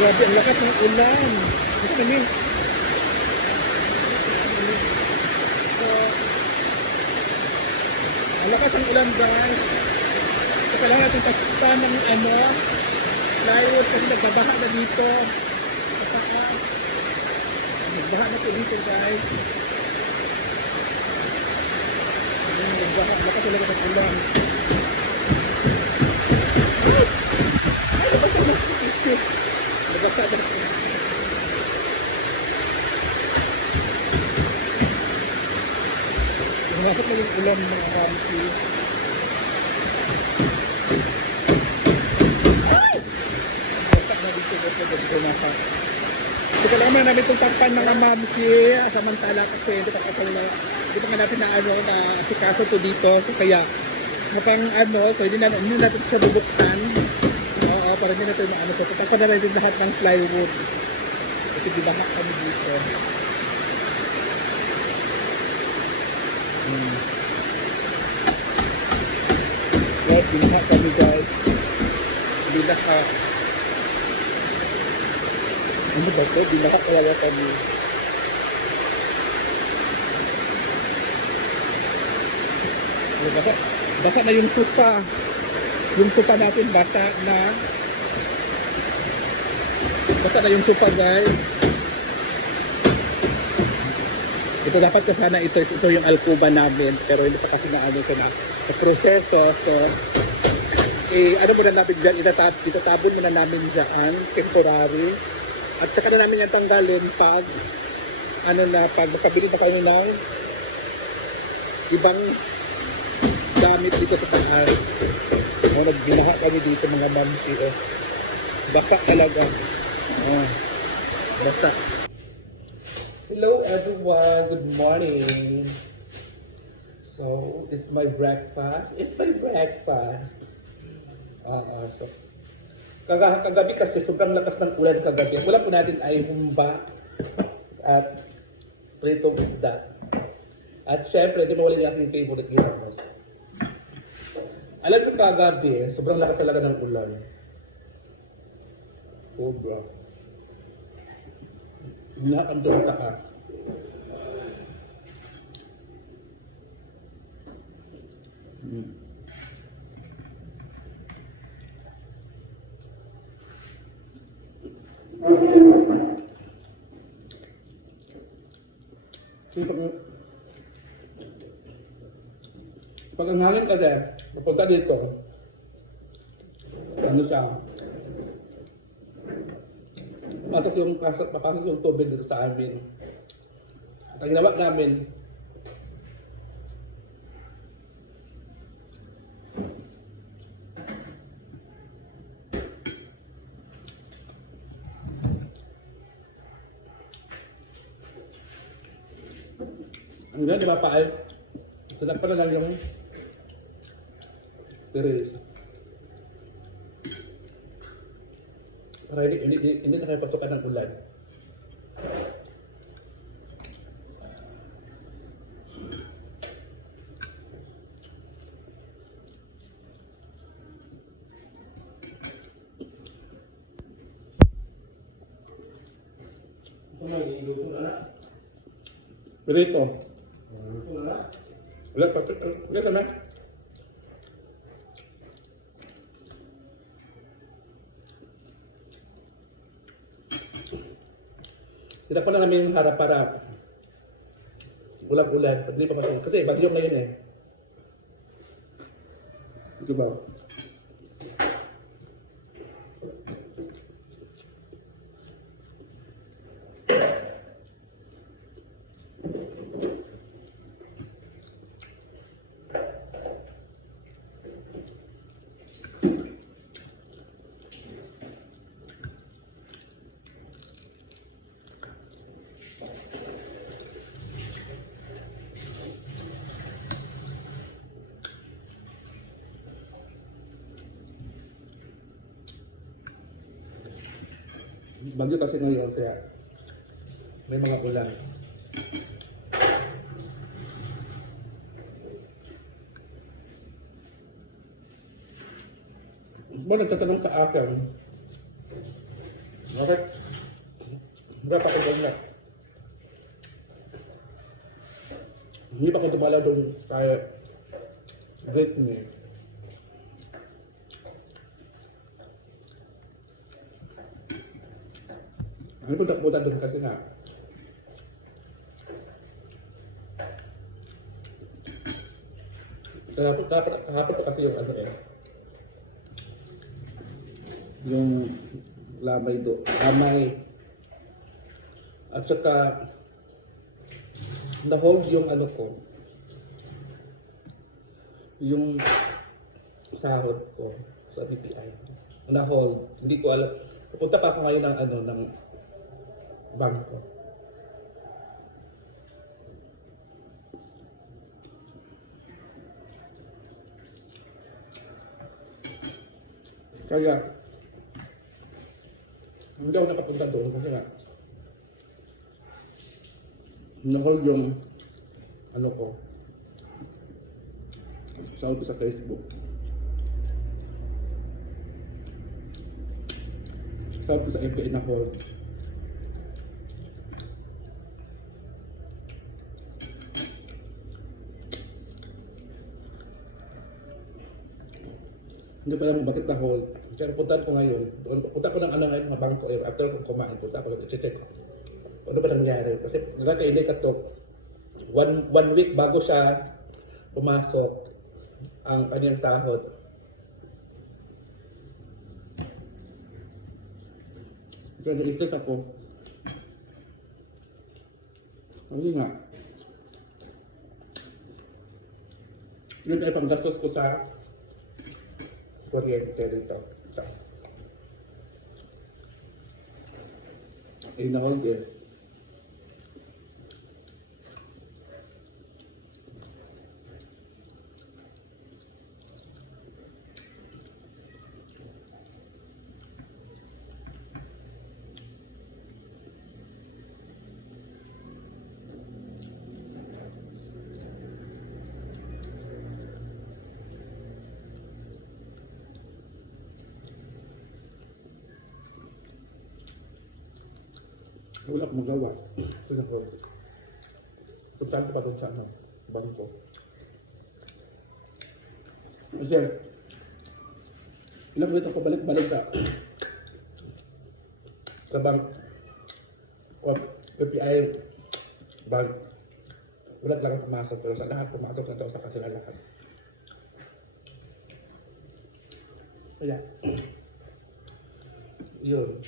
Grabe, ang lakas ng ulan. Ito kami. So, ang lakas ng ulan guys. So, kailangan natin pagkitan ng plywood kasi nagbabaha na dito. Nagbaha na po dito guys. Nagbaha, ang lakas talaga ng ulan. Nagbaha na. Nakakot na yung ulan mga kamsi. Bakit na dito nasa. So kailangan namin itong takpan mga mamsi. Samantala kasi hindi pa nga natin na asikaso to dito. So kaya mukhang pwede natin siya bubuktan. Para hindi natin maano. So takpan na natin lahat ng plywood. Kasi dibahak kami dito. Yes, binaha kami guys. Binaha. Ano ba ito? Binaha talaga kami. Basa na yung sofa. Yung sofa natin basa na. Basa na yung sofa guys. Ito dapat ko sana ito yung alcuba namin pero hindi pa kasi na sa proseso. So muna namin dyan, itatabon muna namin dyan temporary at saka na namin yung tanggalin pag pag nakabili na kami ng ibang gamit dito sa taas. Nagbinaha kami dito mga mamsi. Basa talaga. Basa. Hello everyone, good morning. So, it's my breakfast. So, kagabi kasi sobrang lakas ng ulan kagabi. Wala po natin ay humba at pritong isda. At syempre, di mawala yung aking favorite ginamos. Alam niyo pa gabi, sobrang lakas talaga ng ulan. Sobra. Hinakan doon taas. Pag ang hangin kasi, mapunta dito, siya, papasok yung tubig dito sa amin. At ang ginawa namin, ang ganda diba pa ay sinap pa na lang yung piris. Para hindi na kayo pasukan ng ulan. Pirito. Ulit sana. Tidak pa na namin yung harap-harap. Ulang-ulan. Pag di pa masuk. Kasi bagyo ngayon eh. Ito ba? Bagyo kasi ngayon kaya may mga ulan. Ba nagtatanong sa akin, Okay. Berapa ako banyak? Hindi pa ko dumala doon sa Britney. Ano ko nakapunta doon kasi nga kahapon pa kasi yung ano yung lamay at saka na-hold yung ano ko yung sahod ko sa BPI na-hold, hindi ko alam pupunta pa ako ngayon ng ano ng bangko. Kaya hindi ako nakapunta doon kasi nga na-hold yung ano ko sahod ko sa Facebook, sahod ko sa FBA na-hold. Hindi pa alam bakit na-hold. Pero puntahan ko ngayon. Punta ko ng ano ngayon, mga bangko. After kong kumain, punta ko, i-check. Ano ba nangyari? Kasi nakakainit ka to. One week bago siya pumasok ang kanyang sahod. Kaya na-check ako. Hindi nga. Yun ay panggastos ko sa kuryente dito. Ito. Ay, na-hold eh. Wala akong magawa. Wala ko. Puntahan ko pa kung saan ang bangko. Kasi, ilang ulit ako balik-balik sa bank o PPI bank. Wala lang pumasok. Pero sa lahat pumasok na daw sa kanila lahat. Kaya, yun.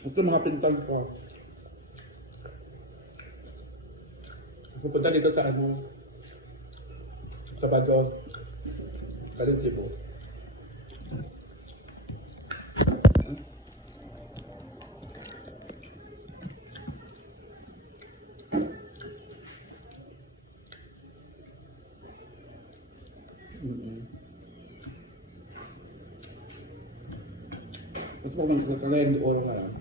Ito mga pintal ko. Pupunta dito sa ano, sa Baguio, Kalin Cebu. Ito pa mga kagaya di oro nga lang.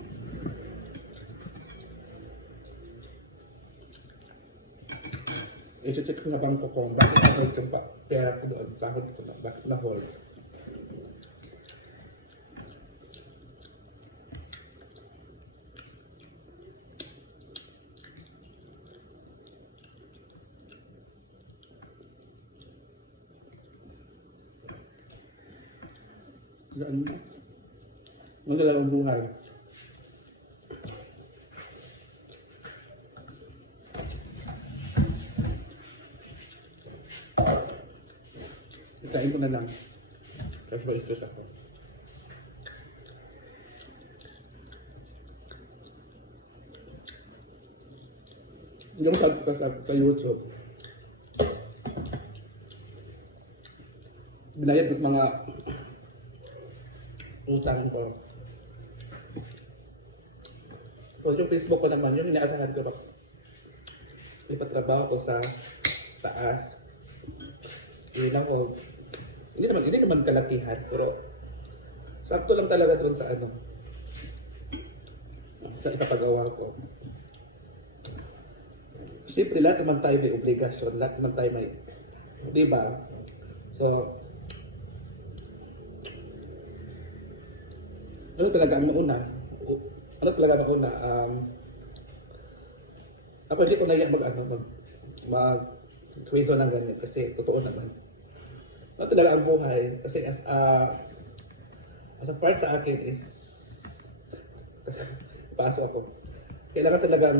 I-check ko na bangko ko, bakit ako yung pera ko doon, bakit na-hold. Yan mo. Ang dalawang buhay. Kain ko na lang. Kasi ma-stress ako. Yung sabi ko sa YouTube, binayad ko sa mga utang ko. So yung Facebook ko naman, yung inaasahan ko ipatrabaho ko sa taas. Yun lang o, hindi naman kalakihan, pero sakto lang talaga doon sa ano, sa ipapagawa ko. Siyempre, lahat naman tayo may obligasyon, lahat naman tayo may, di ba? So, ano talaga ang mauna? Ano talaga ang mauna? Ako hindi ko na yan kwento ng ganyan kasi totoo naman. Ano talaga ang buhay? Kasi as a part sa akin is paso ako. Kailangan talagang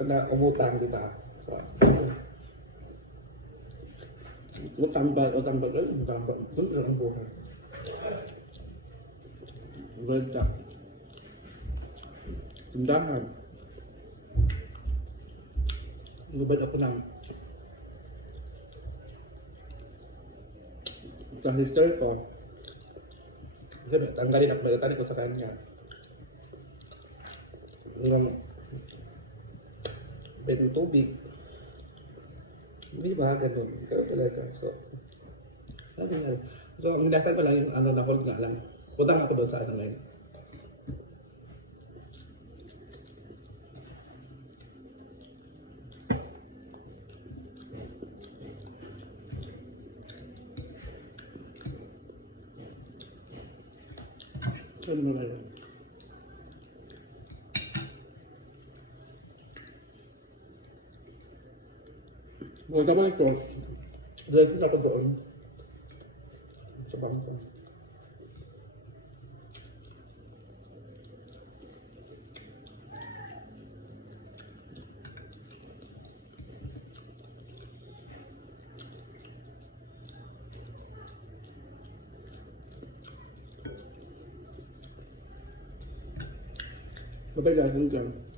na umutang, di ba? So, utang ba? Doon ang buhay. Ganda. Tindahan. Nubad ako ng sa sister ko. Sabi, tanggalin ako, nagtani ko sa kanya. Yung ng tubig. Hindi ba ganun? Kaya talaga. So, sabi nga. So, ang hinasal ko lang yung ano, na-hold nga lang. Utang ako doon sa ano ngayon. Ano mo ngayon? Kung sa balik ko, dahil ako doon sa bangko. Babay ka, dyan.